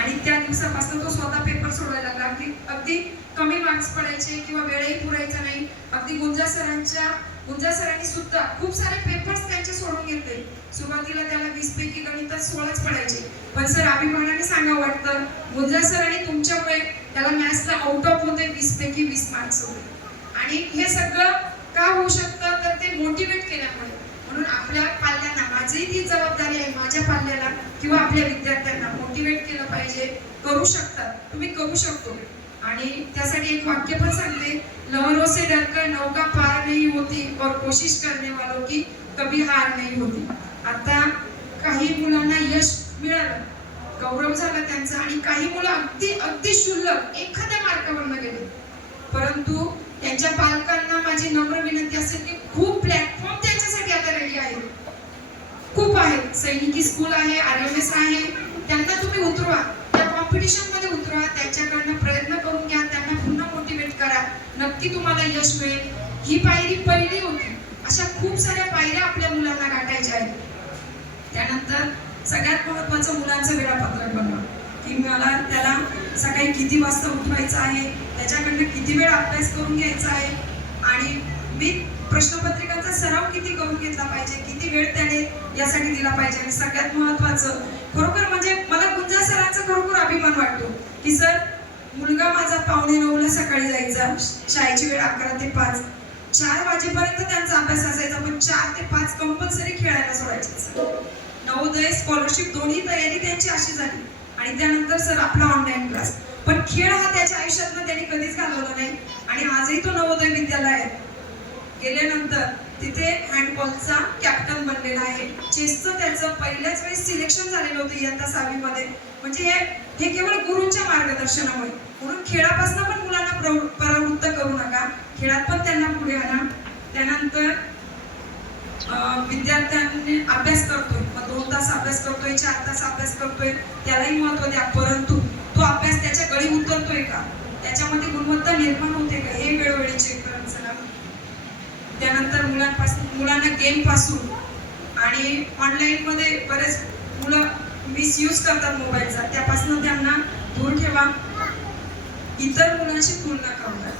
आणि त्या दिवसापासून तो स्वतः पेपर सोडवायला लागला. अगदी कमी मार्क्स पडायचे किंवा वेळही पुरायचा नाही. अगदी गुंजा सरांनी सुद्धा खूप सारे पेपर्स त्यांचे सोडून घेतले. सुरुवातीला त्याला 20 पैकी गणितात 16च पडायचे, पण सर अभिमानाने सांगावं वाटतं गुंजा सरांनी तुमच्यामुळे त्याला मॅथ्सला आउट ऑफ होते 20 पैकी 20 मार्क्स होते. आणि हे सगळं का होऊ शकतं तर ते मोटिवेट केल्यामुळे. म्हणून आपल्या पाल्यांना, माझी ती जबाबदारी आहे, माझ्या पाल्याला किंवा आपल्या विद्यार्थ्यांना मोटिवेट केलं पाहिजे. करू शकतात, तुम्ही करू शकतो. आणि त्यासाठी एक वाक्य पण सांगते, लहरों से डरकर नौका पार नहीं होती और कोशिश करने वालों की कभी हार नहीं होती. आता काही मुलांना यश मिळालं, गौरव झाला त्यांचा, आणि काही मुलं अगदी अगदी क्षुल्लक एखाद्या मार्कावरनं गेले. परंतु त्यांच्या पालकांना माझी नम्र विनंती असेल की खूप प्लॅटफॉर्म त्यांच्यासाठी आता रेडी आहे, खूप आहे. सैनिकी स्कूल आहे, RMS आहे, त्यांना तुम्ही उतरवा, त्या कॉम्पिटिशन मध्ये उतरवा, त्यांच्याकडनं प्रयत्न करून घ्या, त्यांना पुन्हा मोटिवेट करा, नक्की तुम्हाला यश मिळेल. ही पायरी पहिली होती. अशा खूप साऱ्या पायऱ्या आपल्या मुलांना गाठायच्या आहेत. त्यानंतर सगळ्यात महत्त्वाचं मुलांचं वेळापत्रक बनवा, की मला त्याला सकाळी किती वाजता उठवायचं आहे, त्याच्याकडनं किती वेळ अभ्यास करून घ्यायचा आहे, आणि मी प्रश्नपत्रिकांचा सराव किती करून घेतला पाहिजे, किती वेळ त्याने यासाठी दिला पाहिजे. आणि सगळ्यात महत्त्वाचं खरोखर म्हणजे मला गुंजा सरांचा खरोखर अभिमान वाटतो की सर, मुलगा माझा 8:45ला सकाळी जायचा, शाळेची वेळ 11 ते 5, 4 वाजेपर्यंत त्यांचा अभ्यास असायचा, पण 4 ते 5 कंपल्सरी खेळायला सोडायचे. नवोदय स्कॉलरशिप दोन्ही तयारी त्यांची अशी झाली. आणि त्यानंतर सर आपला ऑनलाईन क्लास, पण खेळ हा त्याच्या आयुष्यातनं त्यांनी कधीच घालवला नाही. आणि आजही तो नवोदय विद्यालयात गेल्यानंतर तिथे हँडबॉलचा कॅप्टन बनलेला आहे. चेसचं त्याचं पहिल्याच वेळेस सिलेक्शन झालेलं होतं इयत्ता 6वी मध्ये. म्हणजे हे केवळ गुरूंच्या मार्गदर्शनामुळे. म्हणून खेळापासून पण मुलांना परावृत्त करू नका, खेळात पण त्यांना पुढे आणा. त्यानंतर विद्यार्थ्यांनी अभ्यास करतोय, मग 2 तास अभ्यास करतोय, 4 तास अभ्यास करतोय, त्यालाही महत्त्व द्या. परंतु तो अभ्यास त्याच्या गळी उतरतोय का, त्याच्यामध्ये गुणवत्ता निर्माण होते का, हे वेळोवेळी चेक करायचं. त्यानंतर मुलांना गेम पासून, आणि ऑनलाईन मध्ये बरेच मुलं मिसयूज करतात मोबाईलचा, त्यापासून त्यांना दूर ठेवा. इतर मुलांशी तुलना करू नका.